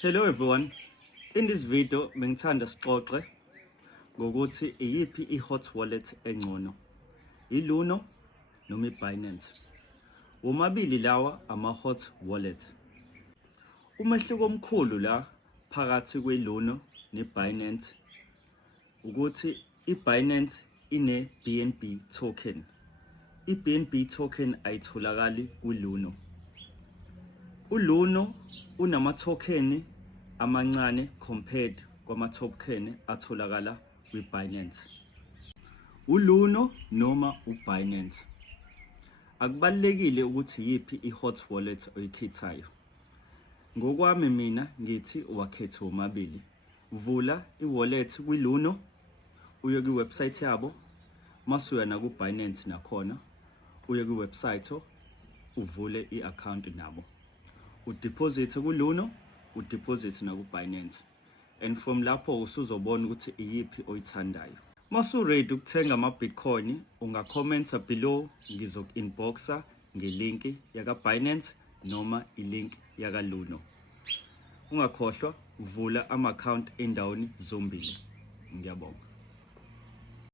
Hello everyone. In this video bengithanda sixoxe ngokuthi iyiphi i-hot wallet engcono, iLuno noma iBinance. Womabili lawa ama-hot wallet. Umehluko omkhulu la phakathi kweLuno neBinance ukuthi iBinance ine-BNB token. I-BNB token ayitholakali kuLuno. uLuno unama-token amancane compared kwama-token atholakala kwiBinance. uLuno noma uBinance. Akubalulekile ukuthi yiphi i-hot wallet oyikhethayo. Ngokwami mina ngithi uwakhethe womabili. Vula i-wallet kwiLuno, uye kwiwebsite yabo, masuya na kuBinance nakhona, uye kwiwebsite uvule i-account nabo. Udeposit kuLuno, udeposit na kuBinance. And from lapho usuzobona ukuthi iyiphi oyithandayo. Masu ready ukuthenga ama-Bitcoin, unga-commenta below, ngizoku-inboxa ngelink yaka-Binance noma ilink yaka-Luno. Ungakhohlwa vula ama-account endaweni zombili. Ngiyabonga.